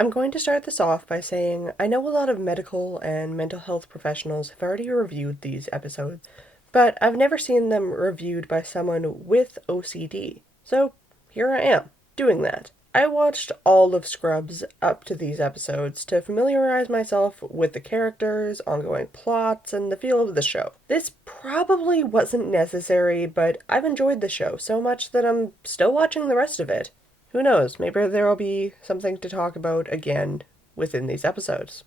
I'm going to start this off by saying I know a lot of medical and mental health professionals have already reviewed these episodes, but I've never seen them reviewed by someone with OCD. So here I am, doing that. I watched all of Scrubs up to these episodes to familiarize myself with the characters, ongoing plots, and the feel of the show. This probably wasn't necessary, but I've enjoyed the show so much that I'm still watching the rest of it. Who knows, maybe there will be something to talk about again within these episodes.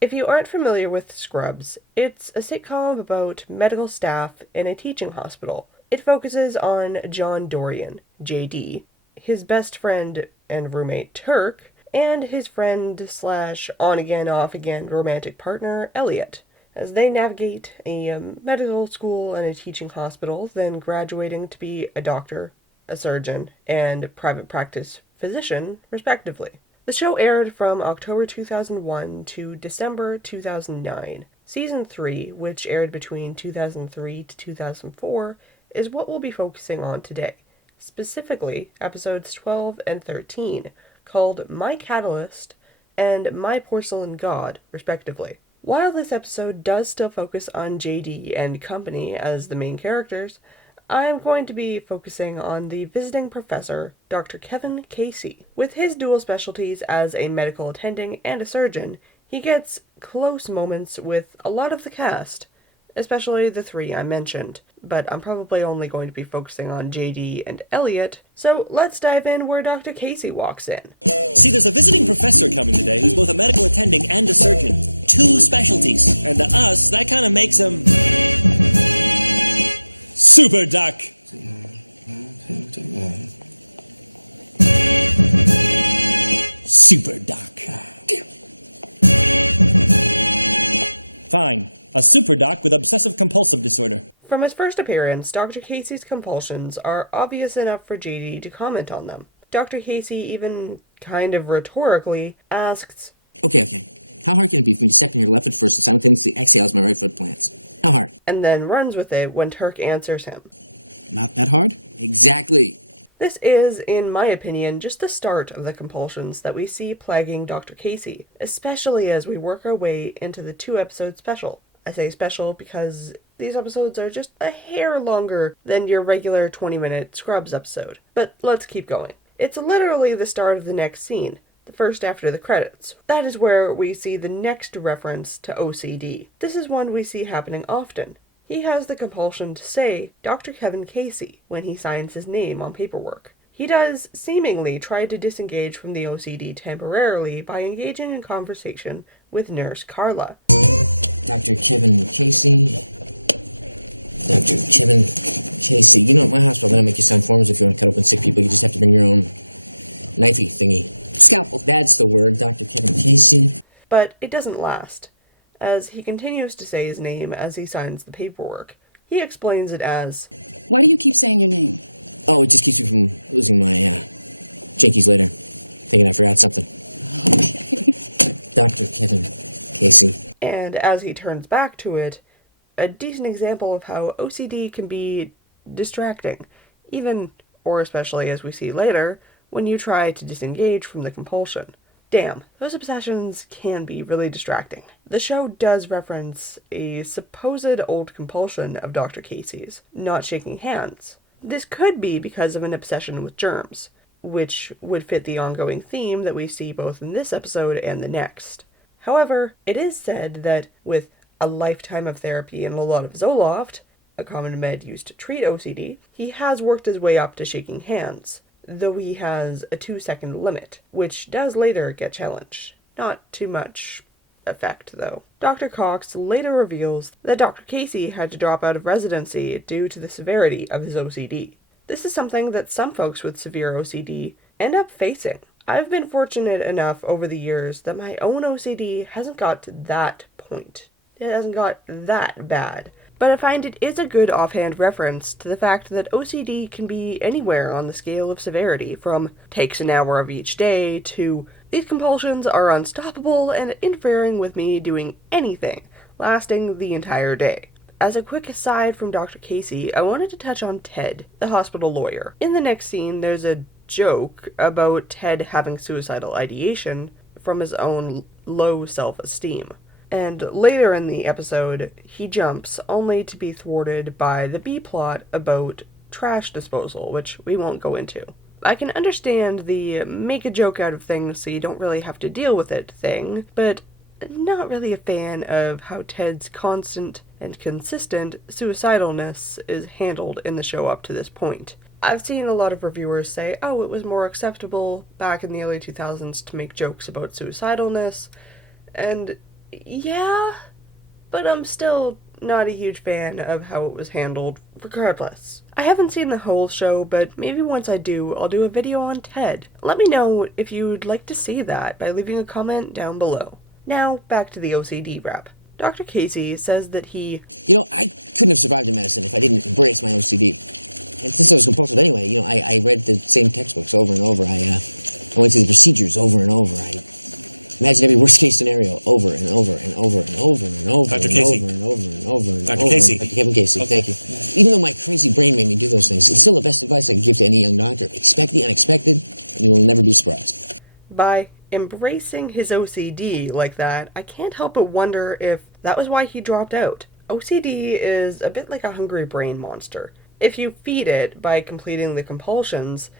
If you aren't familiar with Scrubs, it's a sitcom about medical staff in a teaching hospital. It focuses on John Dorian, JD, his best friend and roommate Turk, and his friend slash on again, off again romantic partner Elliot, as they navigate a medical school and a teaching hospital, then graduating to be a doctor, a surgeon, and private practice physician, respectively. The show aired from October 2001 to December 2009. Season 3, which aired between 2003 to 2004, is what we'll be focusing on today, specifically episodes 12 and 13, called My Catalyst and My Porcelain God, respectively. While this episode does still focus on JD and company as the main characters, I'm going to be focusing on the visiting professor, Dr. Kevin Casey. With his dual specialties as a medical attending and a surgeon, he gets close moments with a lot of the cast, especially the three I mentioned, but I'm probably only going to be focusing on JD and Elliot, so let's dive in where Dr. Casey walks in. From his first appearance, Dr. Casey's compulsions are obvious enough for JD to comment on them. Dr. Casey even kind of rhetorically asks, and then runs with it when Turk answers him. This is, in my opinion, just the start of the compulsions that we see plaguing Dr. Casey, especially as we work our way into the 2-episode special. I say special because these episodes are just a hair longer than your regular 20-minute Scrubs episode. But let's keep going. It's literally the start of the next scene, the first after the credits. That is where we see the next reference to OCD. This is one we see happening often. He has the compulsion to say Dr. Kevin Casey when he signs his name on paperwork. He does seemingly try to disengage from the OCD temporarily by engaging in conversation with Nurse Carla. But it doesn't last, as he continues to say his name as he signs the paperwork. He explains it as, and as he turns back to it, a decent example of how OCD can be distracting, even, or especially as we see later, when you try to disengage from the compulsion. Damn, those obsessions can be really distracting. The show does reference a supposed old compulsion of Dr. Casey's, not shaking hands. This could be because of an obsession with germs, which would fit the ongoing theme that we see both in this episode and the next. However, it is said that with a lifetime of therapy and a lot of Zoloft, a common med used to treat OCD, he has worked his way up to shaking hands, though he has a 2-second limit, which does later get challenged. Not too much effect, though. Dr. Cox later reveals that Dr. Casey had to drop out of residency due to the severity of his OCD. This is something that some folks with severe OCD end up facing. I've been fortunate enough over the years that my own OCD hasn't got to that point. It hasn't got that bad. But I find it is a good offhand reference to the fact that OCD can be anywhere on the scale of severity, from takes an hour of each day to these compulsions are unstoppable and interfering with me doing anything, lasting the entire day. As a quick aside from Dr. Casey, I wanted to touch on Ted, the hospital lawyer. In the next scene, there's a joke about Ted having suicidal ideation from his own low self-esteem. And later in the episode, he jumps only to be thwarted by the B-plot about trash disposal, which we won't go into. I can understand the make a joke out of things so you don't really have to deal with it thing, but not really a fan of how Ted's constant and consistent suicidalness is handled in the show up to this point. I've seen a lot of reviewers say, oh, it was more acceptable back in the early 2000s to make jokes about suicidalness, and yeah, but I'm still not a huge fan of how it was handled, regardless. I haven't seen the whole show, but maybe once I do, I'll do a video on Ted. Let me know if you'd like to see that by leaving a comment down below. Now, back to the OCD rap. Dr. Casey says that he by embracing his OCD like that, I can't help but wonder if that was why he dropped out. OCD is a bit like a hungry brain monster. If you feed it by completing the compulsions,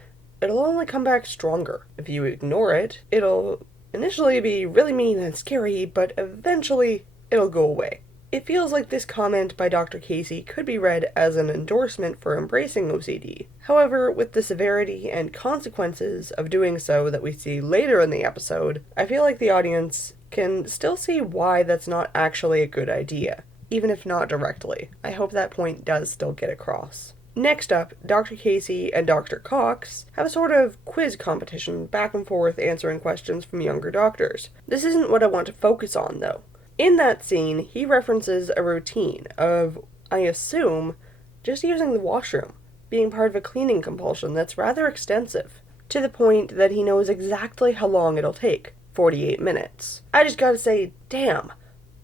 it'll only come back stronger. If you ignore it, it'll initially be really mean and scary, but eventually it'll go away. It feels like this comment by Dr. Casey could be read as an endorsement for embracing OCD. However, with the severity and consequences of doing so that we see later in the episode, I feel like the audience can still see why that's not actually a good idea, even if not directly. I hope that point does still get across. Next up, Dr. Casey and Dr. Cox have a sort of quiz competition back and forth answering questions from younger doctors. This isn't what I want to focus on, though. In that scene, he references a routine of, I assume, just using the washroom, being part of a cleaning compulsion that's rather extensive, to the point that he knows exactly how long it'll take, 48 minutes. I just gotta say, damn,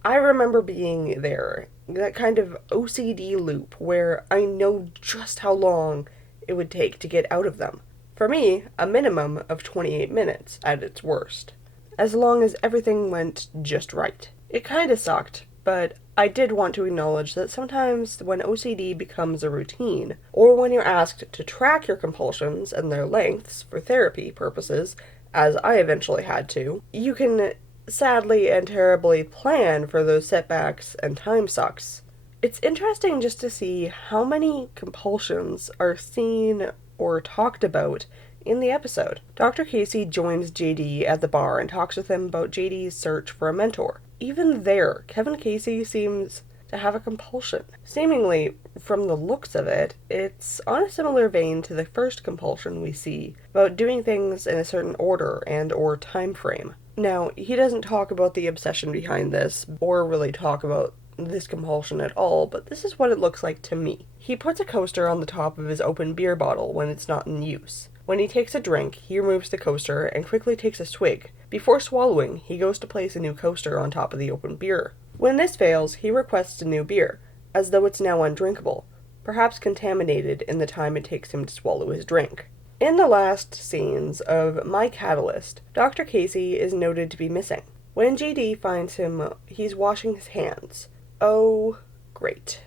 I remember being there, that kind of OCD loop where I know just how long it would take to get out of them. For me, a minimum of 28 minutes at its worst, as long as everything went just right. It kinda sucked, but I did want to acknowledge that sometimes when OCD becomes a routine, or when you're asked to track your compulsions and their lengths for therapy purposes, as I eventually had to, you can sadly and terribly plan for those setbacks and time sucks. It's interesting just to see how many compulsions are seen or talked about in the episode. Dr. Casey joins JD at the bar and talks with him about JD's search for a mentor. Even there, Kevin Casey seems to have a compulsion. Seemingly, from the looks of it, it's on a similar vein to the first compulsion we see, about doing things in a certain order and or time frame. Now, he doesn't talk about the obsession behind this, or really talk about this compulsion at all, but this is what it looks like to me. He puts a coaster on the top of his open beer bottle when it's not in use. When he takes a drink, he removes the coaster and quickly takes a swig. Before swallowing, he goes to place a new coaster on top of the open beer. When this fails, he requests a new beer, as though it's now undrinkable, perhaps contaminated in the time it takes him to swallow his drink. In the last scenes of My Catalyst, Dr. Casey is noted to be missing. When JD finds him, he's washing his hands. Oh, great.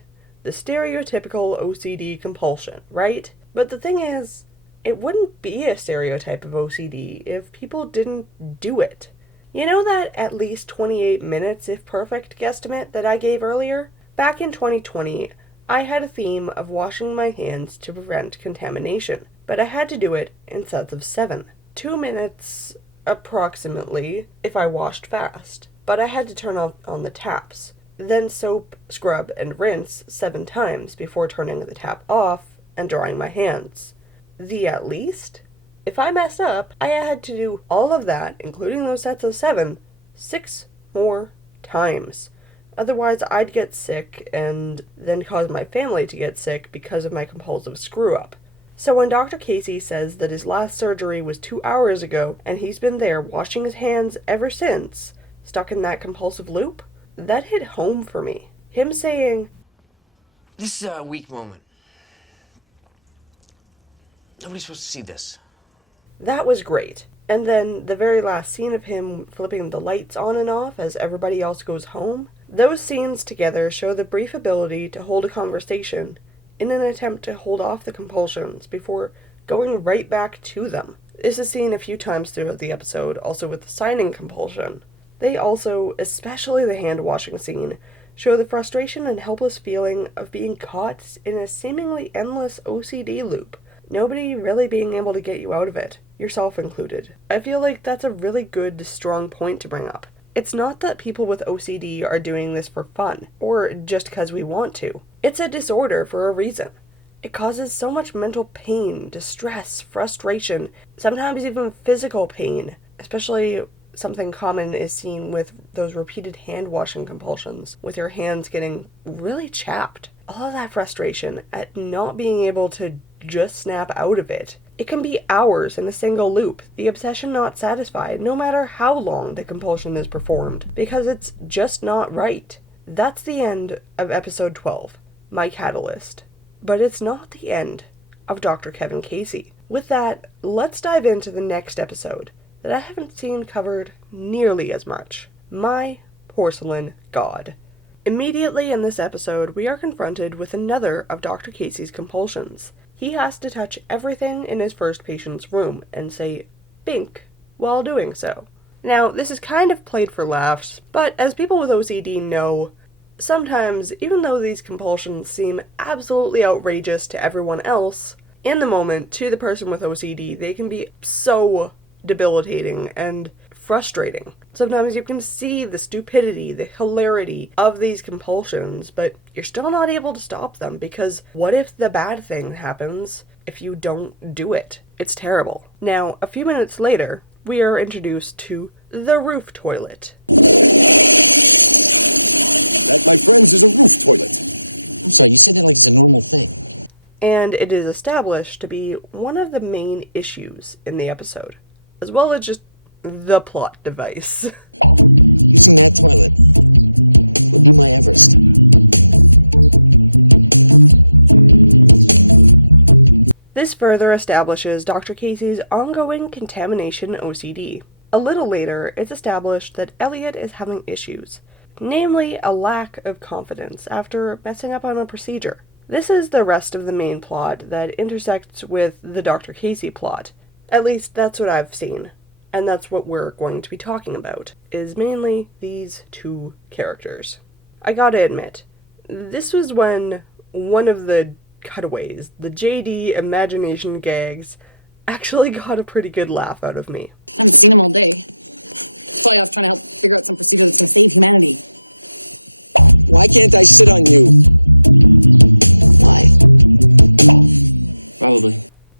The stereotypical OCD compulsion, right? But the thing is, it wouldn't be a stereotype of OCD if people didn't do it. You know that at least 28 minutes if perfect guesstimate that I gave earlier? Back in 2020, I had a theme of washing my hands to prevent contamination, but I had to do it in sets of 7. 2 minutes approximately if I washed fast, but I had to turn on the taps, then soap, scrub, and rinse 7 times before turning the tap off and drying my hands. The at least? If I messed up, I had to do all of that, including those sets of 7, 6 more times. Otherwise, I'd get sick and then cause my family to get sick because of my compulsive screw-up. So when Dr. Casey says that his last surgery was 2 hours ago and he's been there washing his hands ever since, stuck in that compulsive loop, that hit home for me. Him saying, "This is a weak moment. Nobody's supposed to see this." that was great. And then the very last scene of him flipping the lights on and off as everybody else goes home. Those scenes together show the brief ability to hold a conversation in an attempt to hold off the compulsions before going right back to them. This is seen a few times throughout the episode, also with the signing compulsion. They also, especially the hand washing scene, show the frustration and helpless feeling of being caught in a seemingly endless OCD loop. Nobody really being able to get you out of it, yourself included. I feel like that's a really good, strong point to bring up. It's not that people with OCD are doing this for fun, or just because we want to. It's a disorder for a reason. It causes so much mental pain, distress, frustration, sometimes even physical pain, especially something common is seen with those repeated hand washing compulsions, with your hands getting really chapped. All of that frustration at not being able to just snap out of it. It can be hours in a single loop, the obsession not satisfied, no matter how long the compulsion is performed, because it's just not right. That's the end of episode 12, My Catalyst. But it's not the end of Dr. Kevin Casey. With that, let's dive into the next episode that I haven't seen covered nearly as much. My Porcelain God. Immediately in this episode, we are confronted with another of Dr. Casey's compulsions. He has to touch everything in his first patient's room and say "bink" while doing so. Now, this is kind of played for laughs, but as people with OCD know, sometimes, even though these compulsions seem absolutely outrageous to everyone else, in the moment, to the person with OCD, they can be so debilitating and frustrating. Sometimes you can see the stupidity, the hilarity of these compulsions, but you're still not able to stop them because what if the bad thing happens if you don't do it? It's terrible. Now, a few minutes later, we are introduced to the roof toilet. And it is established to be one of the main issues in the episode, as well as just the plot device. This further establishes Dr. Casey's ongoing contamination OCD. A little later, it's established that Elliot is having issues, namely a lack of confidence after messing up on a procedure. This is the rest of the main plot that intersects with the Dr. Casey plot. At least that's what I've seen. And that's what we're going to be talking about, is mainly these two characters. I gotta admit, this was when one of the cutaways, the JD imagination gags, actually got a pretty good laugh out of me.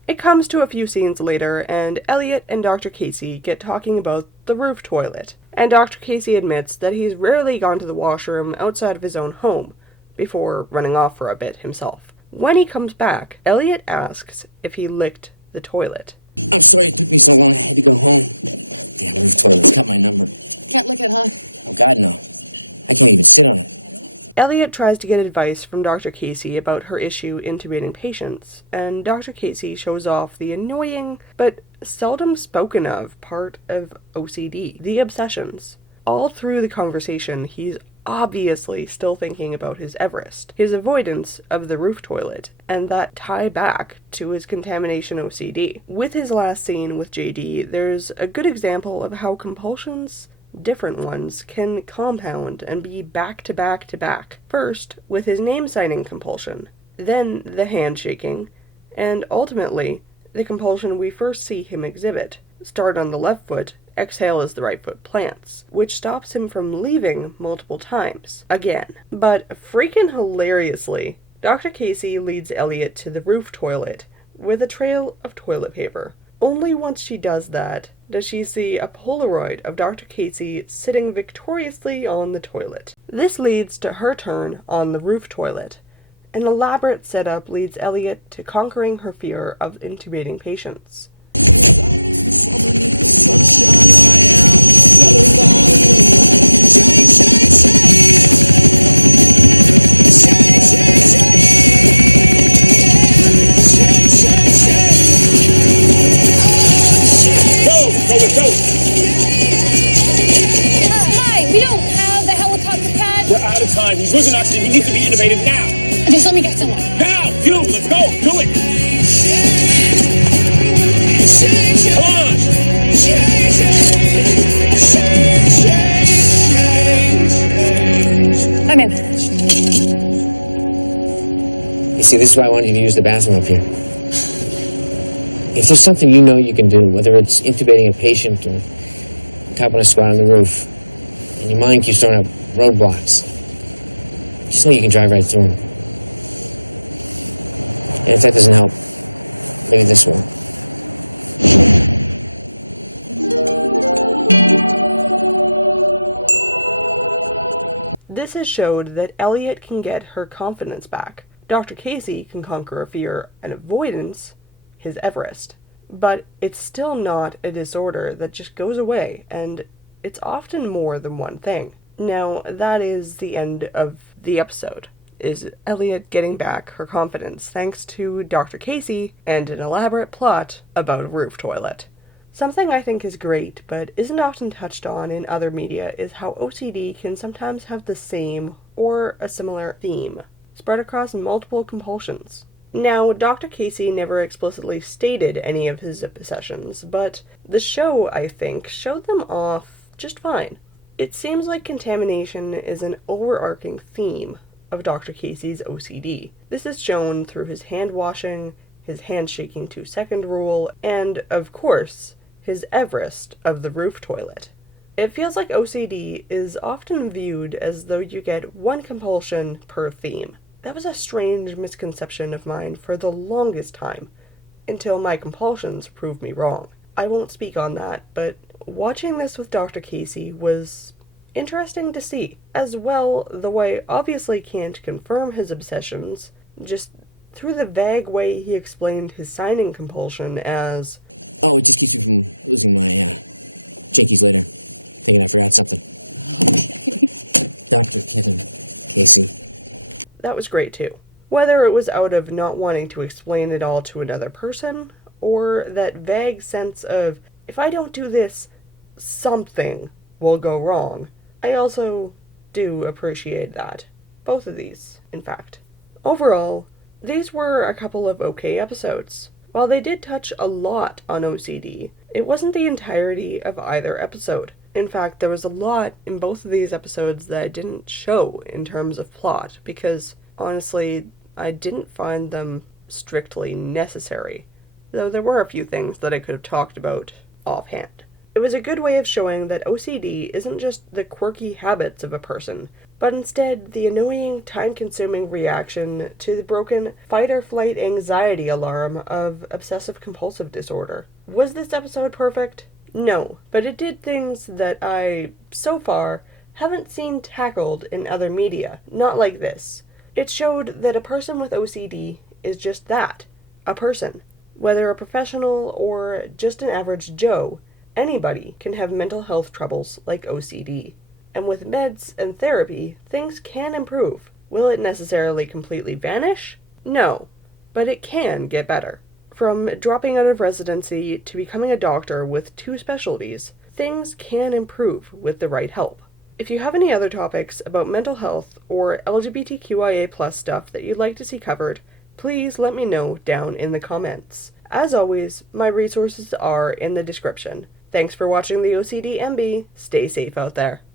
It comes to a few scenes later, and Elliot and Dr. Casey get talking about the roof toilet. And Dr. Casey admits that he's rarely gone to the washroom outside of his own home, before running off for a bit himself. When he comes back, Elliot asks if he licked the toilet. Elliot tries to get advice from Dr. Casey about her issue intubating patients, and Dr. Casey shows off the annoying but seldom spoken of part of OCD, the obsessions. All through the conversation, he's obviously still thinking about his Everest, his avoidance of the roof toilet, and that tie back to his contamination OCD. With his last scene with JD, there's a good example of how compulsions, different ones, can compound and be back to back to back. First, with his name signing compulsion, then the handshaking, and ultimately, the compulsion we first see him exhibit. Start on the left foot, exhale as the right foot plants, which stops him from leaving multiple times, again. But freaking hilariously, Dr. Casey leads Elliot to the roof toilet with a trail of toilet paper. Only once she does that does she see a Polaroid of Dr. Casey sitting victoriously on the toilet. This leads to her turn on the roof toilet. An elaborate setup leads Elliot to conquering her fear of intubating patients. This has showed that Elliot can get her confidence back. Dr. Casey can conquer a fear and avoidance, his Everest. But it's still not a disorder that just goes away, and it's often more than one thing. Now, that is the end of the episode. Is Elliot getting back her confidence thanks to Dr. Casey and an elaborate plot about a roof toilet. Something I think is great, but isn't often touched on in other media, is how OCD can sometimes have the same or a similar theme, spread across multiple compulsions. Now, Dr. Casey never explicitly stated any of his obsessions, but the show, I think, showed them off just fine. It seems like contamination is an overarching theme of Dr. Casey's OCD. This is shown through his hand washing, his handshaking 2-second rule, and, of course, his Everest of the roof toilet. It feels like OCD is often viewed as though you get one compulsion per theme. That was a strange misconception of mine for the longest time, until my compulsions proved me wrong. I won't speak on that, but watching this with Dr. Casey was interesting to see. As well, though I obviously can't confirm his obsessions, just through the vague way he explained his signing compulsion as that was great too. Whether it was out of not wanting to explain it all to another person, or that vague sense of, if I don't do this, something will go wrong. I also do appreciate that. Both of these, in fact. Overall, these were a couple of okay episodes. While they did touch a lot on OCD, it wasn't the entirety of either episode. In fact, there was a lot in both of these episodes that I didn't show in terms of plot, because, honestly, I didn't find them strictly necessary, though there were a few things that I could have talked about offhand. It was a good way of showing that OCD isn't just the quirky habits of a person, but instead the annoying, time-consuming reaction to the broken fight-or-flight anxiety alarm of obsessive-compulsive disorder. Was this episode perfect? No, but it did things that I, so far, haven't seen tackled in other media, not like this. It showed that a person with OCD is just that, a person. Whether a professional or just an average Joe, anybody can have mental health troubles like OCD. And with meds and therapy, things can improve. Will it necessarily completely vanish? No, but it can get better. From dropping out of residency to becoming a doctor with 2 specialties, things can improve with the right help. If you have any other topics about mental health or LGBTQIA+ stuff that you'd like to see covered, please let me know down in the comments. As always, my resources are in the description. Thanks for watching the OCD Enby. Stay safe out there.